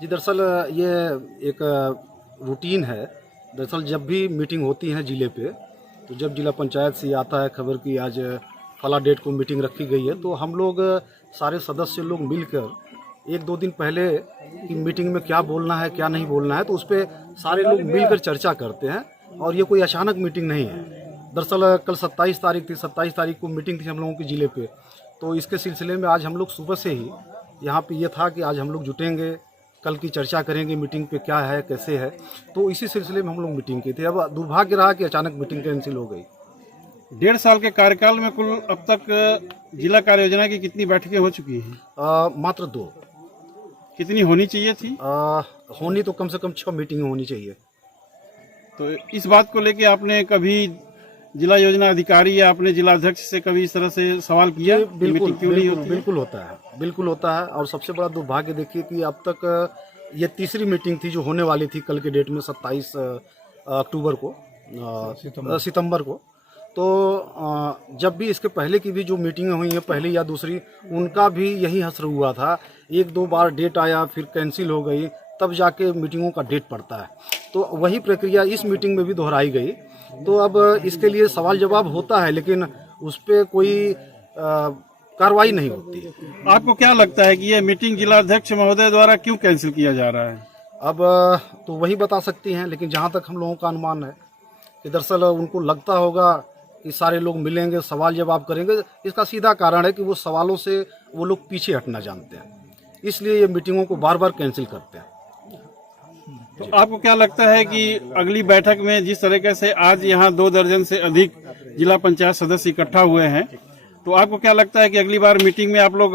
जी दरअसल ये एक रूटीन है। दरअसल जब भी मीटिंग होती है ज़िले पे, तो जब जिला पंचायत से आता है खबर कि आज फला डेट को मीटिंग रखी गई है, तो हम लोग सारे सदस्य लोग मिलकर एक दो दिन पहले कि मीटिंग में क्या बोलना है क्या नहीं बोलना है, तो उस पर सारे लोग मिलकर चर्चा करते हैं। और ये कोई अचानक मीटिंग नहीं है। दरअसल कल 27 तारीख थी, 27 तारीख को मीटिंग थी हम लोगों के ज़िले पे। तो इसके सिलसिले में आज हम लोग सुबह से ही यहाँ पे ये था कि आज हम लोग जुटेंगे, कल की चर्चा करेंगे मीटिंग पे क्या है कैसे है। तो इसी सिलसिले में हम लोग मीटिंग की थी। अब दुर्भाग्य रहा कि अचानक मीटिंग कैंसिल हो गई। 1.5 साल के कार्यकाल में कुल अब तक जिला कार्य योजना की कितनी बैठकें हो चुकी हैं? मात्र 2। कितनी होनी चाहिए थी? होनी तो कम से कम 6 मीटिंग होनी चाहिए। तो इस बात को लेके आपने कभी जिला योजना अधिकारी या अपने जिला अध्यक्ष से कभी इस तरह से सवाल किया? बिल्कुल क्यों नहीं होती? बिल्कुल होता है, बिल्कुल होता है। और सबसे बड़ा दुर्भाग्य देखिए कि अब तक ये तीसरी मीटिंग थी जो होने वाली थी कल के डेट में 27 अक्टूबर को, सितंबर को। तो जब भी इसके पहले की भी जो मीटिंगें हुई हैं, पहली या दूसरी, उनका भी यही हश्र हुआ था। एक दो बार डेट आया फिर कैंसिल हो गई, तब जाके मीटिंगों का डेट पड़ता है। तो वही प्रक्रिया इस मीटिंग में भी दोहराई गई। तो अब इसके लिए सवाल जवाब होता है, लेकिन उस पर कोई कार्रवाई नहीं होती। आपको क्या लगता है कि ये मीटिंग जिला अध्यक्ष महोदय द्वारा क्यों कैंसिल किया जा रहा है? अब तो वही बता सकती हैं, लेकिन जहाँ तक हम लोगों का अनुमान है कि दरअसल उनको लगता होगा कि सारे लोग मिलेंगे, सवाल जवाब करेंगे। इसका सीधा कारण है कि वो सवालों से वो लोग पीछे हटना जानते हैं, इसलिए ये मीटिंगों को बार बार कैंसिल करते हैं। तो आपको क्या लगता है कि अगली बैठक में जिस तरीके से आज यहाँ 2 दर्जन से अधिक जिला पंचायत सदस्य इकट्ठा हुए हैं, तो आपको क्या लगता है कि अगली बार मीटिंग में आप लोग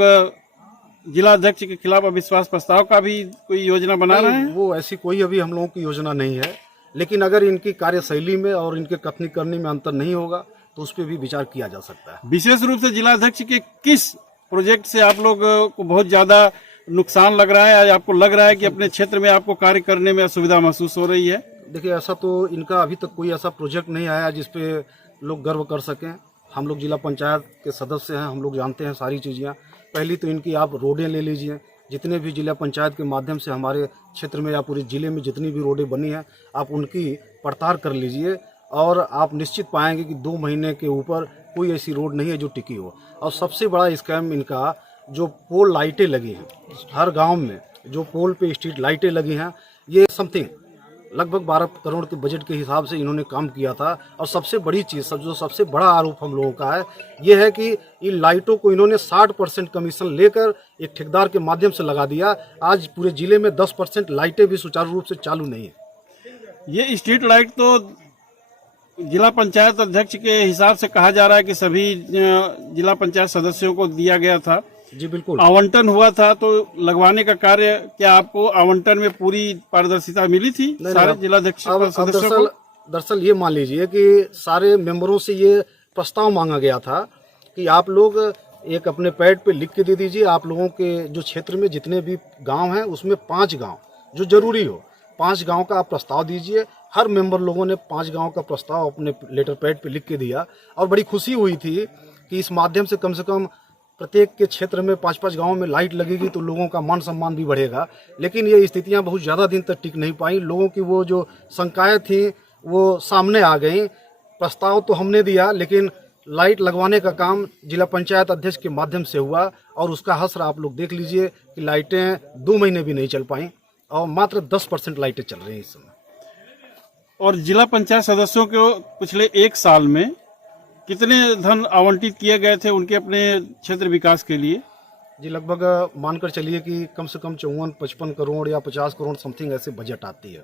जिला अध्यक्ष के खिलाफ अविश्वास प्रस्ताव का भी कोई योजना बना रहे हैं? वो ऐसी कोई अभी हम लोगों की योजना नहीं है, लेकिन अगर इनकी कार्यशैली में और इनके कथनी करने में अंतर नहीं होगा तो उस पर भी विचार किया जा सकता है। विशेष रूप से जिला अध्यक्ष के किस प्रोजेक्ट से आप लोग को बहुत ज्यादा नुकसान लग रहा है, आपको लग रहा है कि अपने क्षेत्र में आपको कार्य करने में असुविधा महसूस हो रही है? देखिए, ऐसा तो इनका अभी तक कोई ऐसा प्रोजेक्ट नहीं आया जिसपे लोग गर्व कर सकें। हम लोग जिला पंचायत के सदस्य हैं, हम लोग जानते हैं सारी चीज़ें। पहली तो इनकी आप रोडें ले लीजिए, जितने भी जिला पंचायत के माध्यम से हमारे क्षेत्र में या पूरे ज़िले में जितनी भी रोडें बनी हैं, आप उनकी पड़ताल कर लीजिए और आप निश्चित पाएंगे कि 2 महीने के ऊपर कोई ऐसी रोड नहीं है जो टिकी हो। और सबसे बड़ा स्कैम इनका, जो पोल लाइटें लगी हैं हर गांव में, जो पोल पे स्ट्रीट लाइटें लगी हैं, ये समथिंग लगभग 12 करोड़ के बजट के हिसाब से इन्होंने काम किया था। और सबसे बड़ी चीज़, जो सबसे बड़ा आरोप हम लोगों का है, ये है कि इन लाइटों को इन्होंने 60% कमीशन लेकर एक ठेकेदार के माध्यम से लगा दिया। आज पूरे ज़िले में 10% लाइटें भी सुचारू रूप से चालू नहीं है। ये स्ट्रीट लाइट तो जिला पंचायत अध्यक्ष के हिसाब से कहा जा रहा है कि सभी जिला पंचायत सदस्यों को दिया गया था। जी बिल्कुल, आवंटन हुआ था, तो लगवाने का कार्य, क्या आपको आवंटन में पूरी पारदर्शिता मिली थी सारे जिला अध्यक्ष सदस्यों को? दरअसल ये मान लीजिए कि सारे मेंबरों से ये प्रस्ताव मांगा गया था कि आप लोग एक अपने पैड पे लिख के दे दीजिए, आप लोगों के जो क्षेत्र में जितने भी गांव हैं उसमें 5 गांव जो जरूरी हो, 5 गांव का आप प्रस्ताव दीजिए। हर मेंबर लोगों ने 5 गांव का प्रस्ताव अपने लेटर पैड पे लिख के दिया। और बड़ी खुशी हुई थी कि इस माध्यम से कम प्रत्येक के क्षेत्र में 5-5 गाँव में लाइट लगेगी तो लोगों का मान सम्मान भी बढ़ेगा। लेकिन ये स्थितियां बहुत ज़्यादा दिन तक टिक नहीं पाई। लोगों की वो जो शंकाएं थी वो सामने आ गई। प्रस्ताव तो हमने दिया, लेकिन लाइट लगवाने का काम जिला पंचायत अध्यक्ष के माध्यम से हुआ और उसका हश्र आप लोग देख लीजिए कि लाइटें 2 महीने भी नहीं चल पाई और मात्र 10% लाइटें चल रही हैं इस समय। और जिला पंचायत सदस्यों को पिछले 1 साल में कितने धन आवंटित किए गए थे उनके अपने क्षेत्र विकास के लिए? जी लगभग मानकर चलिए कि कम से कम 54-55 करोड़ या 50 करोड़ समथिंग ऐसे बजट आती है।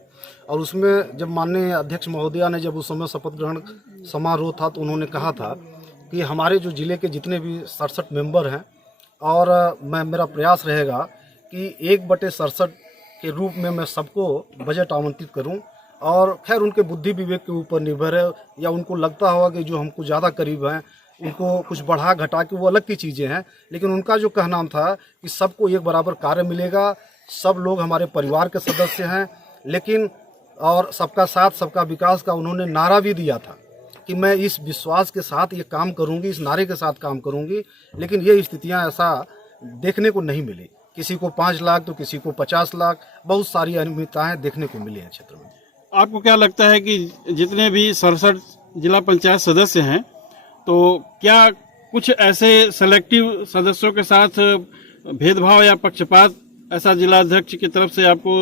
और उसमें जब माननीय अध्यक्ष महोदया ने, जब उस समय शपथ ग्रहण समारोह था, तो उन्होंने कहा था कि हमारे जो जिले के जितने भी 67 मेंबर हैं, और मेरा प्रयास रहेगा कि 1/67 के रूप में मैं सबको बजट आवंटित करूँ। और खैर उनके बुद्धि विवेक के ऊपर निर्भर है, या उनको लगता होगा कि जो हमको ज़्यादा करीब हैं उनको कुछ बढ़ा घटा के, वो अलग की चीज़ें हैं। लेकिन उनका जो कहना था कि सबको एक बराबर कार्य मिलेगा, सब लोग हमारे परिवार के सदस्य हैं। लेकिन और सबका साथ सबका विकास का उन्होंने नारा भी दिया था कि मैं इस विश्वास के साथ ये काम करूंगी, इस नारे के साथ काम करूंगी। लेकिन ये स्थितियां ऐसा देखने को नहीं मिली किसी को 5 लाख तो किसी को 50 लाख, बहुत सारी अनियमितताएं देखने को मिली हैं क्षेत्र में। आपको क्या लगता है कि जितने भी 67 जिला पंचायत सदस्य हैं, तो क्या कुछ ऐसे सेलेक्टिव सदस्यों के साथ भेदभाव या पक्षपात ऐसा जिला अध्यक्ष की तरफ से आपको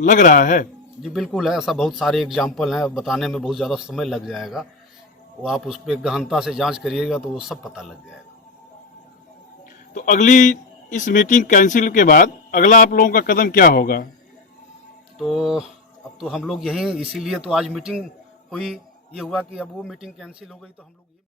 लग रहा है? जी बिल्कुल है, ऐसा बहुत सारे एग्जाम्पल हैं, बताने में बहुत ज़्यादा समय लग जाएगा। वो आप उस पर गहनता से जांच करिएगा तो वो सब पता लग जाएगा। तो अगली इस मीटिंग कैंसिल के बाद अगला आप लोगों का कदम क्या होगा? तो अब तो हम लोग यहीं, इसीलिए तो आज मीटिंग हुई, ये हुआ कि अब वो मीटिंग कैंसिल हो गई तो हम लोग